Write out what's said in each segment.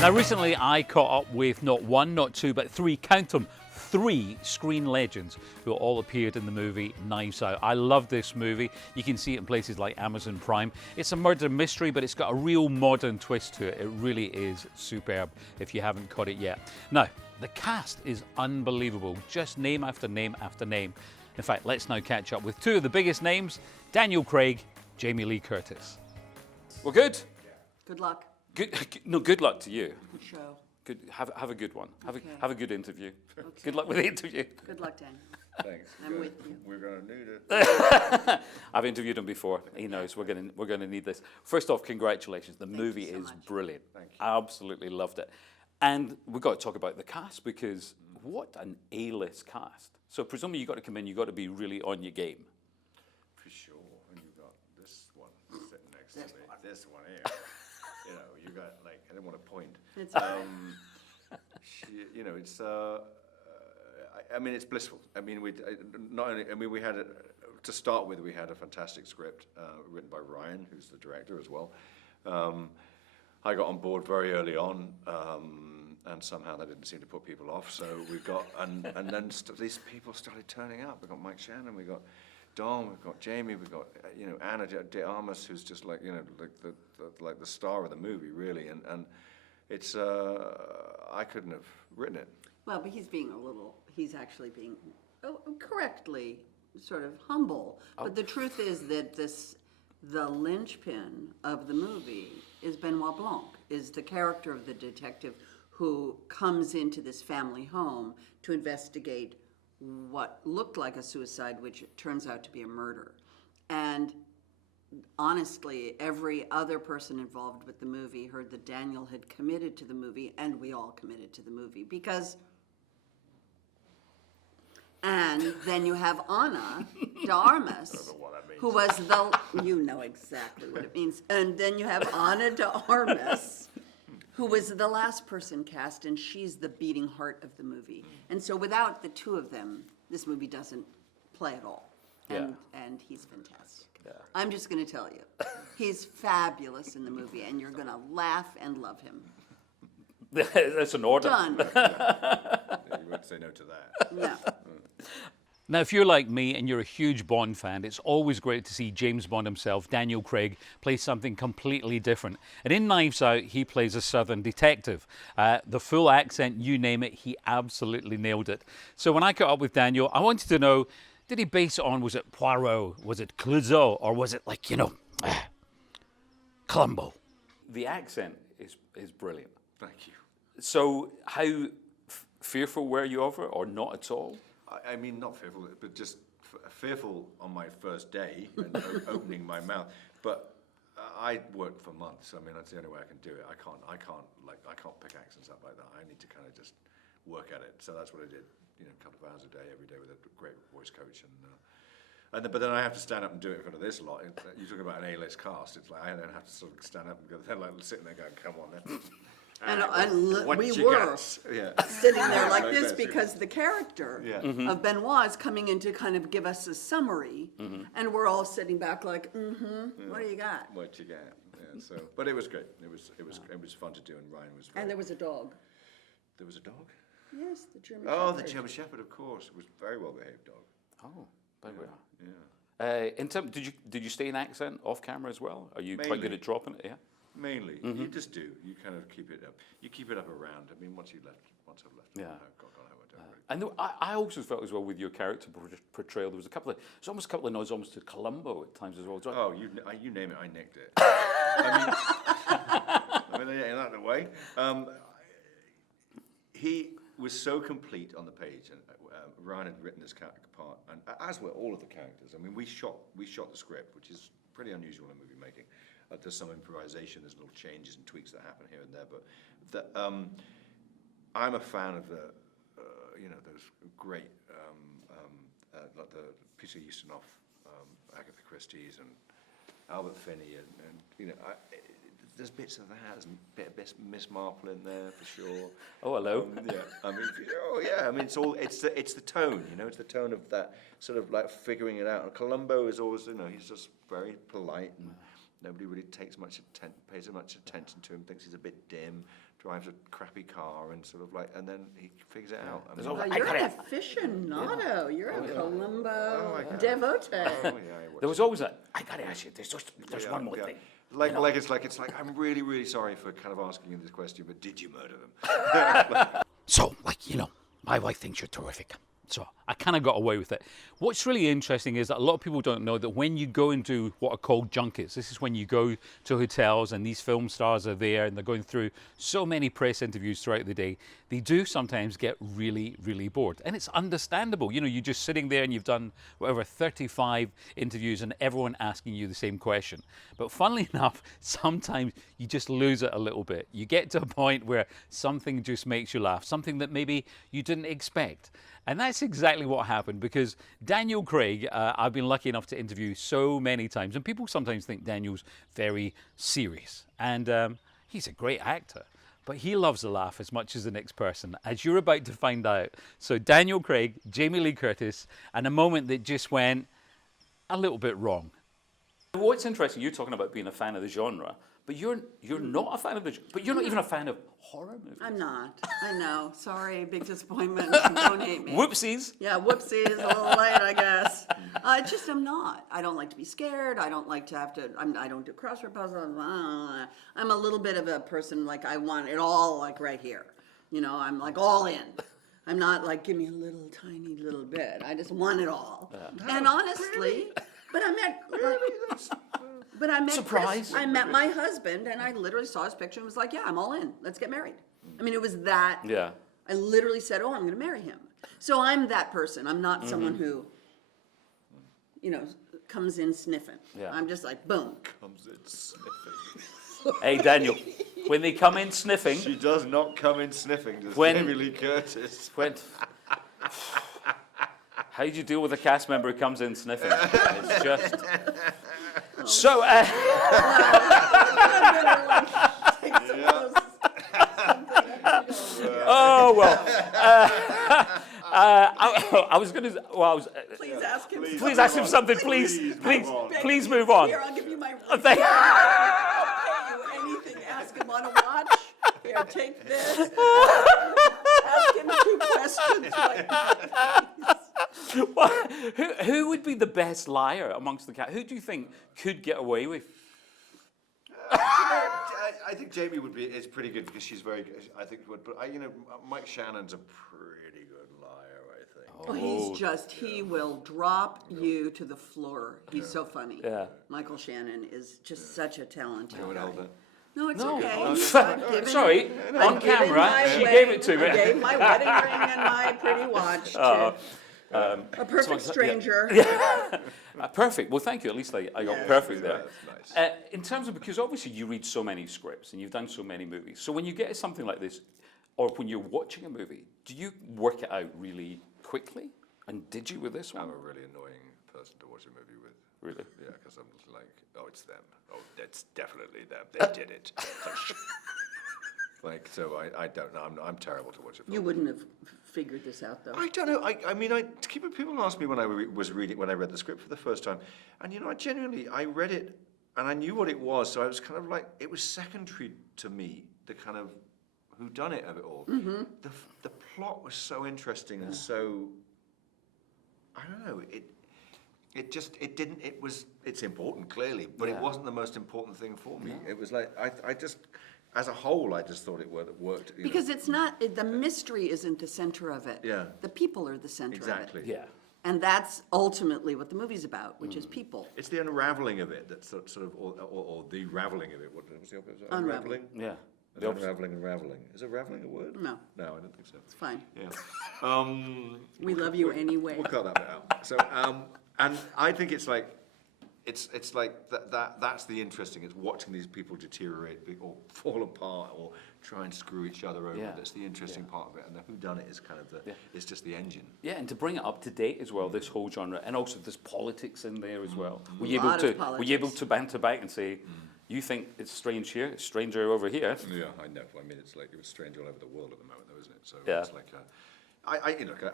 Now, recently I caught up with not one, not two, but three, count them, three screen legends who all appeared in the movie Knives Out. I love this movie. You can see it in places like Amazon Prime. It's a murder mystery, but it's got a real modern twist to it. It really is superb if you haven't caught it yet. Now, the cast is unbelievable, just name after name after name. In fact, let's now catch up with two of the biggest names, Daniel Craig, Jamie Lee Curtis. Well, good. Good luck. Good luck to you. Good show. Good. Have a good one. Okay. Have a good interview. Okay. Good luck with the interview. Good luck, Dan. Thanks. I'm with you. We're going to need it. I've interviewed him before. He knows we're going to need this. First off, congratulations. The movie you so is much. brilliant. Thank you. Absolutely loved it. And we've got to talk about the cast because what an A-list cast. So presumably you've got to come in, you've got to be really on your game. For sure. And you've got this one sitting next to me. This one here. You know, you got like, I didn't want to point. It's all right. You know, it's, I mean, it's blissful. I mean, we had, to start with, we had a fantastic script written by Ryan, who's the director as well. I got on board very early on, and somehow that didn't seem to put people off. So we got, and then these people started turning up. We got Mike Shannon, we got Dom, we've got Jamie, we've got Anna de Armas, who's just like like the star of the movie, really. And it's I couldn't have written it. Well, but he's actually being correctly sort of humble. But the truth is that the linchpin of the movie is Benoit Blanc, is the character of the detective who comes into this family home to investigate what looked like a suicide, which turns out to be a murder. And honestly, every other person involved with the movie heard that Daniel had committed to the movie, and we all committed to the movie because. And then you have Ana de Armas, I don't know what that means. who was you know exactly what it means. And then you have Ana de Armas, who was the last person cast, and she's the beating heart of the movie. And so without the two of them, this movie doesn't play at all. And he's fantastic. Yeah. I'm just going to tell you, he's fabulous in the movie, and you're going to laugh and love him. That's an order. Done. You won't say no to that. No. Now, if you're like me and you're a huge Bond fan, it's always great to see James Bond himself, Daniel Craig, play something completely different. And in Knives Out, he plays a Southern detective. The full accent, you name it, he absolutely nailed it. So when I caught up with Daniel, I wanted to know, did he base it on, was it Poirot, was it Clouseau, or was it like, Columbo? The accent is brilliant. Thank you. So how fearful were you of it, or not at all? I mean, not fearful, but just fearful on my first day and opening my mouth. But I worked for months. I mean, that's the only way I can do it. I can't pick accents up like that. I need to kind of just work at it. So that's what I did. A couple of hours a day, every day with a great voice coach. But then I have to stand up and do it in front of this lot. You're talking about an A-list cast. It's like I then have to sort of stand up and go. They're like sitting there going, "Come on, then." We were sitting there like this because the character of Benoit is coming in to kind of give us a summary, and we're all sitting back like, what do you got? What you got? Yeah. So, but it was great. It was fun to do, and Ryan was. And there was a dog. There was a dog. Yes, the German. Oh, Shepherd. the German Shepherd, of course. It was a very well behaved dog. Oh, very well. Yeah. Did you stay in accent off camera as well? Are you quite Mainly. good at dropping it? Yeah. Mainly, you just do. You kind of keep it up. You keep it up around. I mean, once I've left, Yeah. gone home, I don't really. And I also felt as well with your character portrayal, there was almost a couple of nods almost to Columbo at times as well. Oh, you name it, I nicked it. I mean, in that way. He was so complete on the page, and Ryan had written this character part, and as were all of the characters. I mean, we shot the script, which is pretty unusual in movie making. There's some improvisation, there's little changes and tweaks that happen here and there, but I'm a fan of those great like the Peter Ustinov, Agatha Christie's, and Albert Finney, and there's bits of that. There's a bit of Miss Marple in there for sure. Oh, hello. Yeah, I mean, I mean, it's the tone, you know, it's the tone of that sort of like figuring it out. And Columbo is always, you know, he's just very polite and nobody really pays much attention to him. Thinks he's a bit dim, drives a crappy car, and sort of like, and then he figures it out. I mean, You're an aficionado. You're a Columbo devotee. There was always a, I gotta ask you, there's one more thing. Like it's like I'm really, really sorry for kind of asking you this question, but did you murder them? So, like, you know, my wife thinks you're terrific. So I kind of got away with it. What's really interesting is that a lot of people don't know that when you go and do what are called junkets, this is when you go to hotels and these film stars are there and they're going through so many press interviews throughout the day, they do sometimes get really, really bored. And it's understandable. You know, you're just sitting there and you've done whatever, 35 interviews and everyone asking you the same question. But funnily enough, sometimes you just lose it a little bit. You get to a point where something just makes you laugh, something that maybe you didn't expect. And that's exactly what happened, because Daniel Craig, I've been lucky enough to interview so many times, and people sometimes think Daniel's very serious, and he's a great actor, but he loves a laugh as much as the next person, as you're about to find out. So Daniel Craig, Jamie Lee Curtis, and a moment that just went a little bit wrong. What's interesting, you're talking about being a fan of the genre, but you're not a fan of but you're not even a fan of horror movies. I'm not. I know. Sorry, big disappointment. Don't hate me. Whoopsies. Yeah, whoopsies. A little late, I guess. I'm not. I don't like to be scared. I don't like to have to. I don't do crossword puzzles. I'm a little bit of a person, like, I want it all, like, right here. You know, I'm like all in. I'm not like, give me a little tiny little bit. I just want it all. Yeah. And honestly, but I met Surprise. Chris. I met my husband, and I literally saw his picture and was like, yeah, I'm all in. Let's get married. I mean, it was that. Yeah. I literally said, oh, I'm going to marry him. So I'm that person. I'm not someone who, you know, comes in sniffing. Yeah. I'm just like, boom. Comes in sniffing. Hey, Daniel, when they come in sniffing... She does not come in sniffing, does When- Jamie Lee Curtis. How do you deal with a cast member who comes in sniffing? It's just... So, oh, well. I was going to... Well, Please ask him. please ask him something, please. Please move on. Here, I'll give you my. Thank- I'll pay you anything. Ask him on a watch. Here, take this. Ask him 2 questions. Well, who would be the best liar amongst the cast? Who do you think could get away with? I think Jamie is pretty good because she's very good. I think, but Mike Shannon's a pretty good liar, I think. Oh, he will drop you to the floor. He's so funny. Yeah. Michael Shannon is just such a talented Go and guy. hold that. No, it's No. okay. Sorry, on I've given camera, my she wedding- gave it to me. I gave my wedding ring and my pretty watch to a perfect stranger. Perfect. Well, thank you. At least I got perfect there. That's nice. In terms of, because obviously you read so many scripts and you've done so many movies. So when you get something like this, or when you're watching a movie, do you work it out really quickly? And did you with this one? I'm a really annoying person to watch a movie with. Really? Yeah, because I'm just like, oh, it's them. Oh, that's definitely them. They did it. So I don't know. I'm terrible to watch a film. You wouldn't have figured this out, though. I don't know. I mean, people asked me when I read the script for the first time, and I read it, and I knew what it was. So I was kind of like, it was secondary to me, the kind of whodunit of it all. Mm-hmm. The plot was so interesting and so, I don't know. It's important clearly, but it wasn't the most important thing for me. It was like I just. As a whole, I just thought it worked. Because it's not, the mystery isn't the center of it. Yeah. The people are the center Exactly. of it. Yeah. And that's ultimately what the movie's about, which is people. It's the unraveling of it that's sort of, or the raveling of it. What was the opposite? Unraveling. Yeah. Unraveling and raveling. Is it raveling a word? No. No, I don't think so. It's fine. Yeah. We love you anyway. We'll cut that bit out. So, and I think it's like, it's like that's the interesting. It's watching these people deteriorate or fall apart or try and screw each other over. Yeah. That's the interesting part of it. And the whodunit is kind of it's just the engine. Yeah, and to bring it up to date as well, this whole genre, and also there's politics in there as well. A lot of Were you able to banter back and say, You think it's strange here, it's stranger over here. Yeah, I know. I mean, it's strange all over the world at the moment, though, isn't it? So Yeah. it's like, I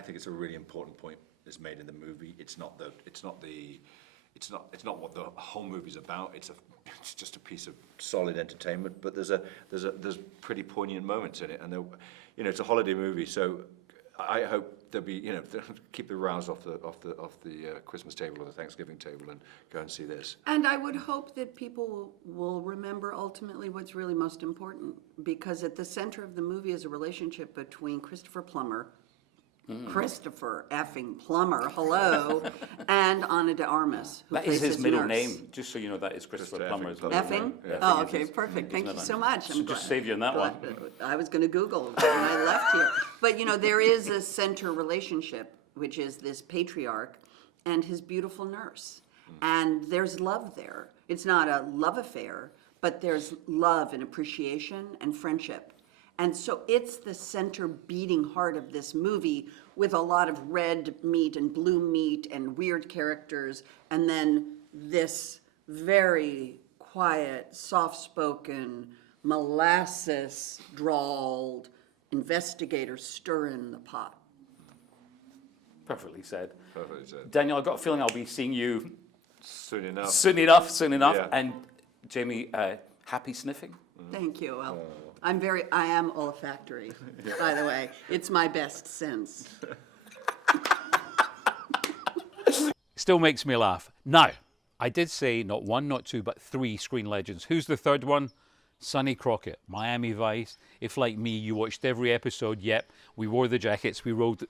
think it's a really important point that's made in the movie. It's not what the whole movie's about. It's just a piece of solid entertainment. But there's pretty poignant moments in it, and it's a holiday movie. So I hope there'll be, keep the rouse off the Christmas table or the Thanksgiving table and go and see this. And I would hope that people will remember ultimately what's really most important, because at the center of the movie is a relationship between Christopher Plummer, Christopher effing Plummer, hello, and Ana de Armas, who That plays is his middle nurse. name, just so you know, that is Christopher Just Plummer's effing middle Plummer. name. Effing? Yeah. Oh, okay, perfect. Thank you so much. So just save you on that one. I was going to Google when I left here. But, there is a center relationship, which is this patriarch and his beautiful nurse. And there's love there. It's not a love affair, but there's love and appreciation and friendship. And so it's the center beating heart of this movie, with a lot of red meat and blue meat and weird characters, and then this very quiet, soft-spoken, molasses-drawled investigator stirring the pot. Perfectly said. Perfectly said. Daniel, I've got a feeling I'll be seeing you Soon enough. soon enough. Yeah. And Jamie, happy sniffing? Thank you. Well, I am olfactory, by the way. It's my best sense. Still makes me laugh. Now, I did say not one, not two, but three screen legends. Who's the third one? Sonny Crockett, Miami Vice. If, like me, you watched every episode, yep, we wore the jackets, we rolled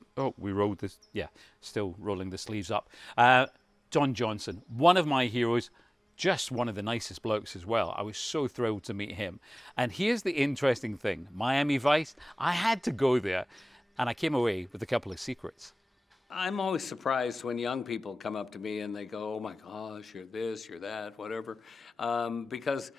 this, yeah, still rolling the sleeves up. Don Johnson, one of my heroes, just one of the nicest blokes as well. I was so thrilled to meet him. And here's the interesting thing. Miami Vice, I had to go there, and I came away with a couple of secrets. I'm always surprised when young people come up to me and they go, "Oh my gosh, you're this, you're that, whatever," because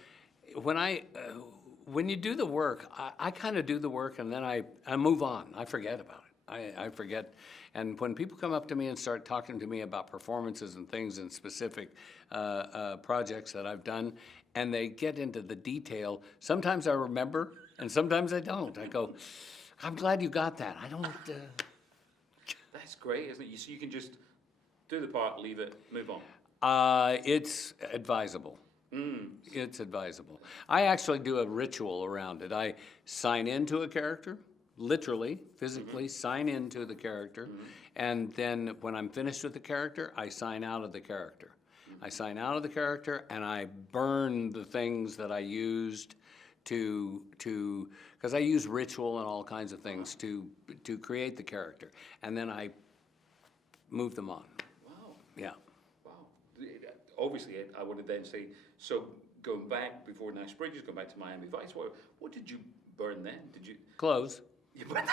when you do the work, I kind of do the work and then I move on. I forget about it. I forget. And when people come up to me and start talking to me about performances and things and specific projects that I've done, and they get into the detail, sometimes I remember and sometimes I don't. I go, "I'm glad you got that. I don't." That's great, isn't it? So you can just do the part, leave it, move on. It's advisable. It's advisable. I actually do a ritual around it. I sign into a character, literally, physically sign into the character, and then when I'm finished with the character, I sign out of the character. I sign out of the character and I burn the things that I used because I use ritual and all kinds of things to create the character, and then I move them on. Wow. Yeah. Wow. Obviously, I would then say, so going back before Nash Bridges, going back to Miami Vice, what did you burn then? Did you? Clothes. You burned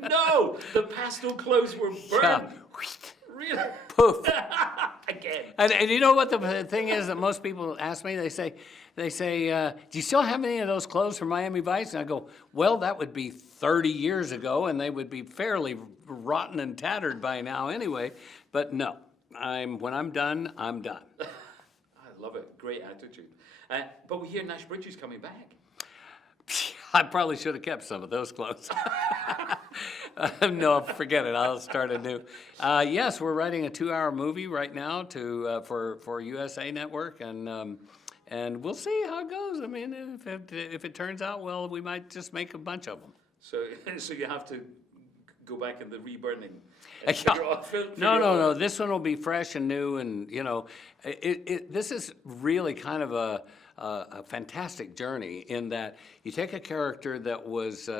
No, the pastel clothes were burned. Yeah. Really? Poof. Again. And you know what the thing is that most people ask me? They say, do you still have any of those clothes from Miami Vice? And I go, well, that would be 30 years ago, and they would be fairly rotten and tattered by now anyway. But no, when I'm done, I'm done. I love it. Great attitude. But we hear Nash Bridges coming back. I probably should have kept some of those clothes. No, forget it. I'll start anew. Yes, we're writing a 2-hour movie right now for USA Network, and we'll see how it goes. I mean, if it turns out well, we might just make a bunch of them. So you have to go back in the reburning. No. This one will be fresh and new, and this is really kind of a fantastic journey in that you take a character that was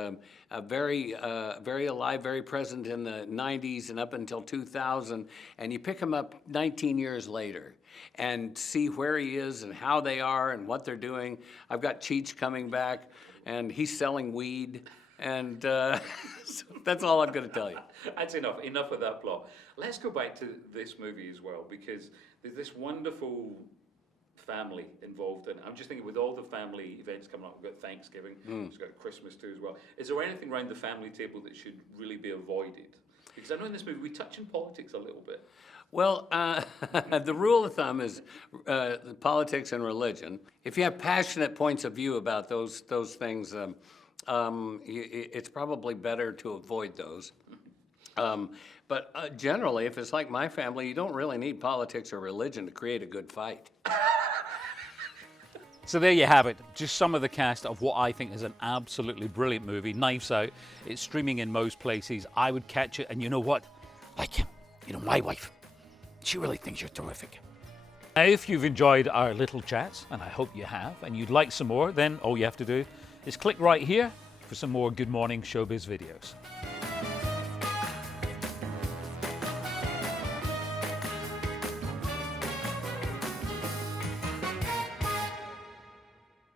very alive, very present in the 90s and up until 2000, and you pick him up 19 years later and see where he is and how they are and what they're doing. I've got Cheech coming back, and he's selling weed, and so that's all I'm going to tell you. That's enough. Enough of that plot. Let's go back to this movie as well, because there's this wonderful family involved in it. I'm just thinking, with all the family events coming up, we've got Thanksgiving, we've got Christmas too as well. Is there anything around the family table that should really be avoided? Because I know in this movie we touch on politics a little bit. Well, the rule of thumb is politics and religion. If you have passionate points of view about those things, it's probably better to avoid those. But generally, if it's like my family, you don't really need politics or religion to create a good fight. So there you have it, just some of the cast of what I think is an absolutely brilliant movie, Knives Out. It's streaming in most places. I would catch it, and you know what? Like him. You know, my wife, she really thinks you're terrific. Now, if you've enjoyed our little chats, and I hope you have, and you'd like some more, then all you have to do is click right here for some more Good Morning Showbiz videos.